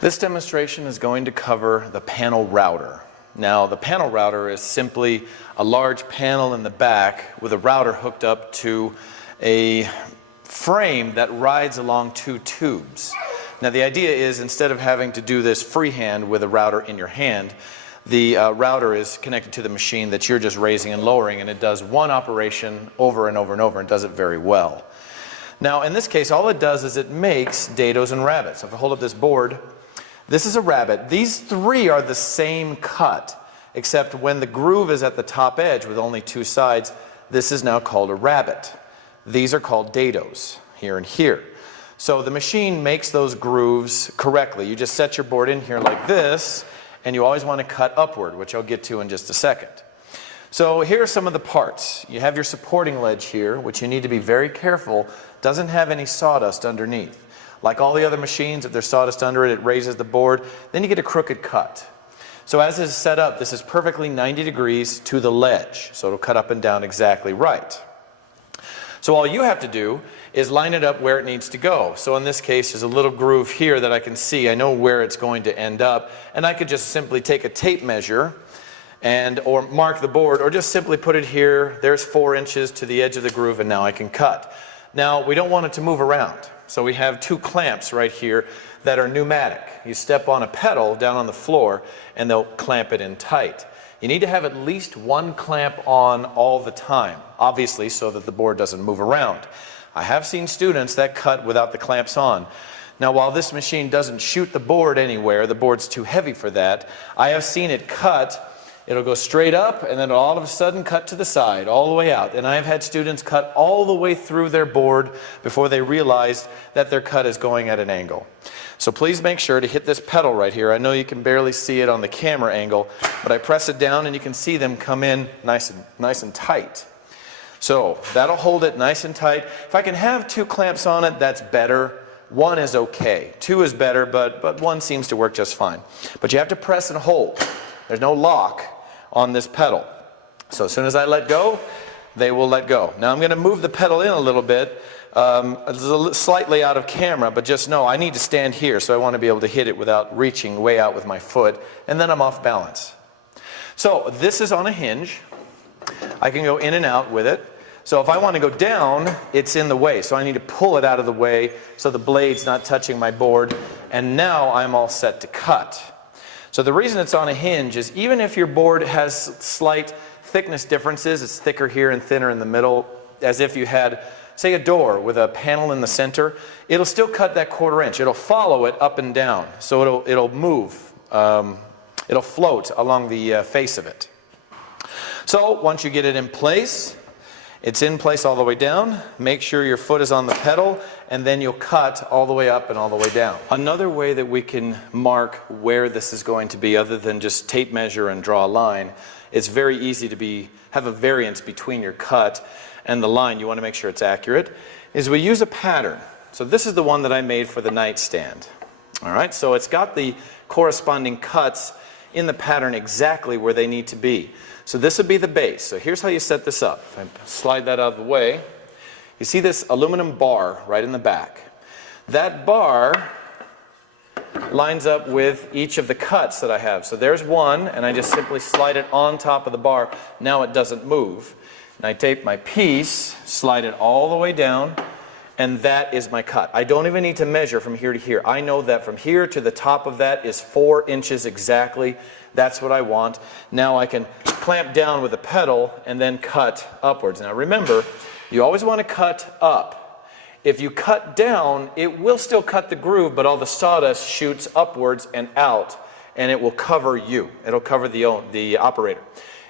This demonstration is going to cover the panel router. Now, the panel router is simply a large panel in the back with a router hooked up to a frame that rides along two tubes. Now, the idea is instead of having to do this freehand with a router in your hand, the router is connected to the machine that you're just raising and lowering, and it does one operation over and over and over and does it very well. Now, in this case, all it does is it makes dados and rabbits. So if I hold up this board, this is a rabbit. These three are the same cut, except when the groove is at the top edge with only two sides, this is now called a rabbit. These are called dados, here and here. So the machine makes those grooves correctly. You just set your board in here like this, and you always want to cut upward, which I'll get to in just a second. So here are some of the parts. You have your supporting ledge here, which you need to be very careful, doesn't have any sawdust underneath. Like all the other machines, if there's sawdust under it, it raises the board, then you get a crooked cut. So as it's set up, this is perfectly 90 degrees to the ledge, so it'll cut up and down exactly right. So all you have to do is line it up where it needs to go. So in this case, there's a little groove here that I can see. I know where it's going to end up, and I could just simply take a tape measure or mark the board, or just simply put it here. There's 4 inches to the edge of the groove, and now I can cut. Now, we don't want it to move around. So we have 2 clamps right here that are pneumatic. You step on a pedal down on the floor and they'll clamp it in tight. You need to have at least 1 clamp on all the time, obviously so that the board doesn't move around. I have seen students that cut without the clamps on. Now, while this machine doesn't shoot the board anywhere, the board's too heavy for that, I have seen it cut. It'll go straight up and then all of a sudden cut to the side, all the way out. And I've had students cut all the way through their board before they realized that their cut is going at an angle. So please make sure to hit this pedal right here. I know you can barely see it on the camera angle, but I press it down and you can see them come in nice and tight. So that'll hold it nice and tight. If I can have 2 clamps on it, that's better. 1 is okay. 2 is better, but 1 seems to work just fine. But you have to press and hold. There's no lock on this pedal. So as soon as I let go, they will let go. Now I'm going to move the pedal in a little bit, slightly out of camera, but just know I need to stand here, so I want to be able to hit it without reaching way out with my foot, and then I'm off balance. So this is on a hinge. I can go in and out with it. So if I want to go down, it's in the way, so I need to pull it out of the way so the blade's not touching my board, and now I'm all set to cut. So the reason it's on a hinge is even if your board has slight thickness differences, it's thicker here and thinner in the middle, as if you had, say, a door with a panel in the center, it'll still cut that 1/4 inch. It'll follow it up and down, so it'll move. It'll float along the face of it. So once you get it in place, it's in place all the way down. Make sure your foot is on the pedal, and then you'll cut all the way up and all the way down. Another way that we can mark where this is going to be, other than just tape measure and draw a line, it's very easy to have a variance between your cut and the line. You want to make sure it's accurate, is we use a pattern. So this is the one that I made for the nightstand. All right, so it's got the corresponding cuts in the pattern exactly where they need to be. So this would be the base. So here's how you set this up. If I slide that out of the way, you see this aluminum bar right in the back. That bar lines up with each of the cuts that I have. So there's one, and I just simply slide it on top of the bar. Now it doesn't move. And I take my piece, slide it all the way down, and that is my cut. I don't even need to measure from here to here. I know that from here to the top of that is 4 inches exactly. That's what I want. Now I can clamp down with the pedal and then cut upwards. Now remember, you always want to cut up. If you cut down, it will still cut the groove, but all the sawdust shoots upwards and out, and it will cover you. It'll cover the operator.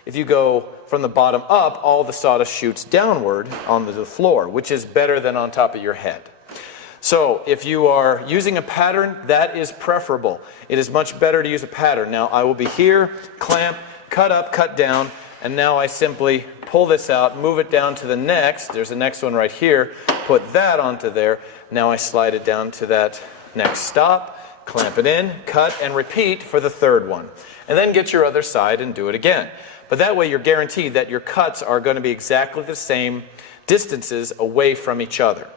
If you go from the bottom up, all the sawdust shoots downward onto the floor, which is better than on top of your head. So if you are using a pattern, that is preferable. It is much better to use a pattern. Now I will be here, clamp, cut up, cut down, and now I simply pull this out, move it down to the next. There's the next one right here. Put that onto there. Now I slide it down to that next stop, clamp it in, cut, and repeat for the 3rd one. And then get your other side and do it again. But that way you're guaranteed that your cuts are going to be exactly the same distances away from each other.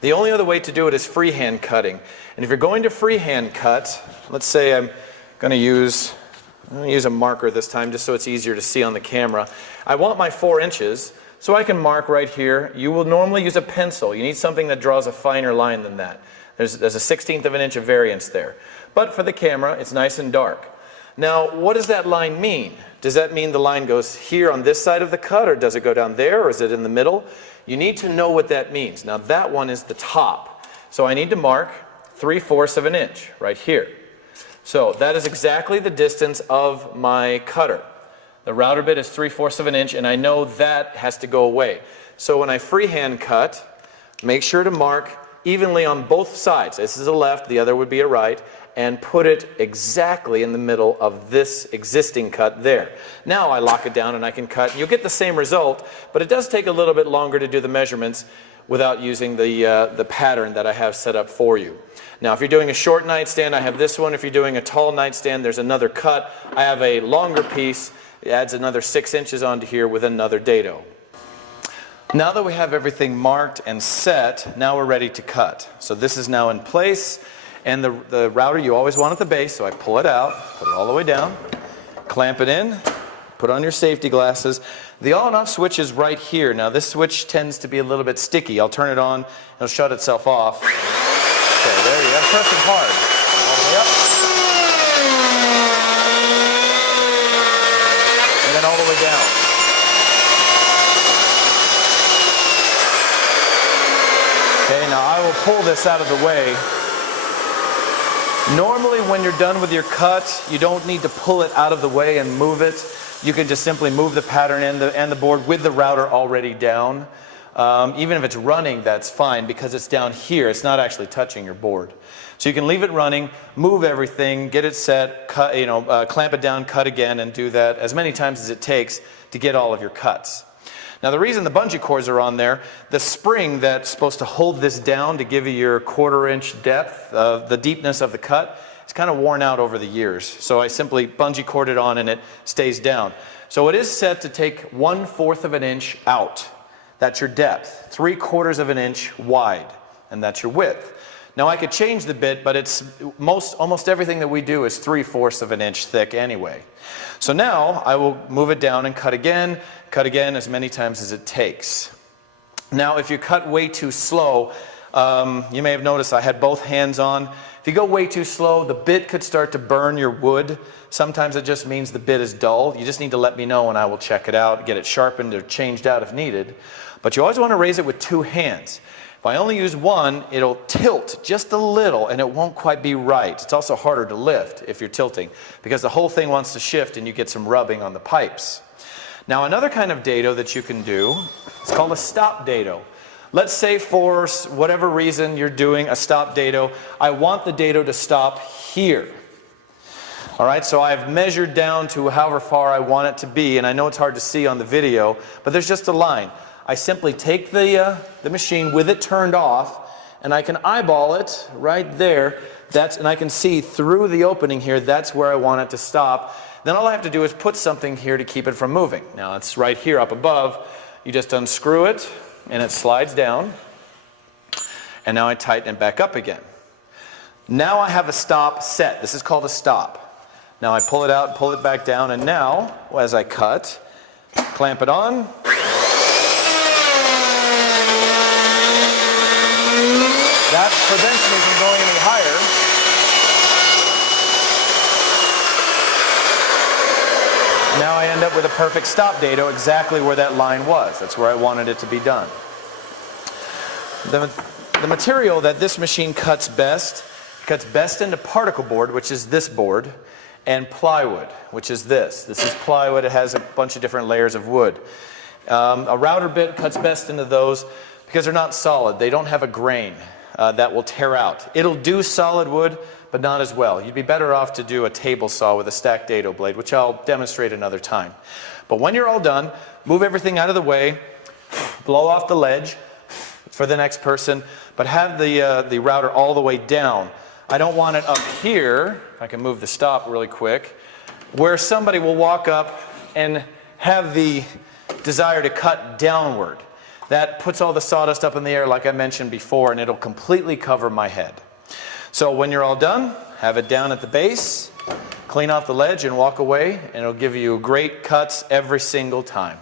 The only other way to do it is freehand cutting. And if you're going to freehand cut, let's say I'm going to use a marker this time just so it's easier to see on the camera. I want my 4 inches, so I can mark right here. You will normally use a pencil. You need something that draws a finer line than that. There's a 1/16 of an inch of variance there. But for the camera, it's nice and dark. Now, what does that line mean? Does that mean the line goes here on this side of the cut, or does it go down there, or is it in the middle? You need to know what that means. Now, that one is the top. So I need to mark 3/4 of an inch right here. So that is exactly the distance of my cutter. The router bit is 3/4 of an inch, and I know that has to go away. So when I freehand cut, make sure to mark evenly on both sides. This is a left, the other would be a right, and put it exactly in the middle of this existing cut there. Now I lock it down and I can cut. You'll get the same result, but it does take a little bit longer to do the measurements without using the pattern that I have set up for you. Now, if you're doing a short nightstand, I have this one. If you're doing a tall nightstand, there's another cut. I have a longer piece. It adds another 6 inches onto here with another dado. Now that we have everything marked and set, now we're ready to cut. So this is now in place, and the router you always want at the base, so I pull it out, put it all the way down, clamp it in, put on your safety glasses. The on and off switch is right here. Now this switch tends to be a little bit sticky. I'll turn it on, it'll shut itself off. Okay, there you go, press it hard, all the way up. And then all the way down. Okay, now I will pull this out of the way. Normally when you're done with your cut, you don't need to pull it out of the way and move it. You can just simply move the pattern and the board with the router already down. Even if it's running, that's fine because it's down here. It's not actually touching your board. So you can leave it running, move everything, get it set, cut, clamp it down, cut again, and do that as many times as it takes to get all of your cuts. Now the reason the bungee cords are on there, the spring that's supposed to hold this down to give you your 1/4 inch depth, the deepness of the cut, it's kind of worn out over the years. So I simply bungee cord it on and it stays down. So it is set to take 1/4 of an inch out. That's your depth, 3/4 of an inch wide, and that's your width. Now I could change the bit, but it's almost everything that we do is 3/4 of an inch thick anyway. So now I will move it down and cut again as many times as it takes. Now if you cut way too slow, you may have noticed I had both hands on. If you go way too slow, the bit could start to burn your wood. Sometimes it just means the bit is dull. You just need to let me know and I will check it out, get it sharpened or changed out if needed. But you always want to raise it with 2 hands. If I only use one, it'll tilt just a little and it won't quite be right. It's also harder to lift if you're tilting because the whole thing wants to shift and you get some rubbing on the pipes. Now another kind of dado that you can do, it's called a stop dado. Let's say for whatever reason you're doing a stop dado. I want the dado to stop here. All right, so I've measured down to however far I want it to be, and I know it's hard to see on the video, but there's just a line. I simply take the machine with it turned off, and I can eyeball it right there. And I can see through the opening here, that's where I want it to stop. Then all I have to do is put something here to keep it from moving. Now it's right here up above. You just unscrew it, and it slides down. And now I tighten it back up again. Now I have a stop set. This is called a stop. Now I pull it out, pull it back down, and now, as I cut, clamp it on. That prevents me from going any higher. Now I end up with a perfect stop dado exactly where that line was. That's where I wanted it to be done. The material that this machine cuts best into particle board, which is this board, and plywood, which is this. This is plywood. It has a bunch of different layers of wood. A router bit cuts best into those because they're not solid. They don't have a grain that will tear out. It'll do solid wood, but not as well. You'd be better off to do a table saw with a stacked dado blade, which I'll demonstrate another time. But when you're all done, move everything out of the way, blow off the ledge for the next person, but have the router all the way down. I don't want it up here, if I can move the stop really quick, where somebody will walk up and have the desire to cut downward. that puts all the sawdust up in the air like I mentioned before, and it'll completely cover my head. So when you're all done, have it down at the base, clean off the ledge and walk away, and it'll give you great cuts every single time.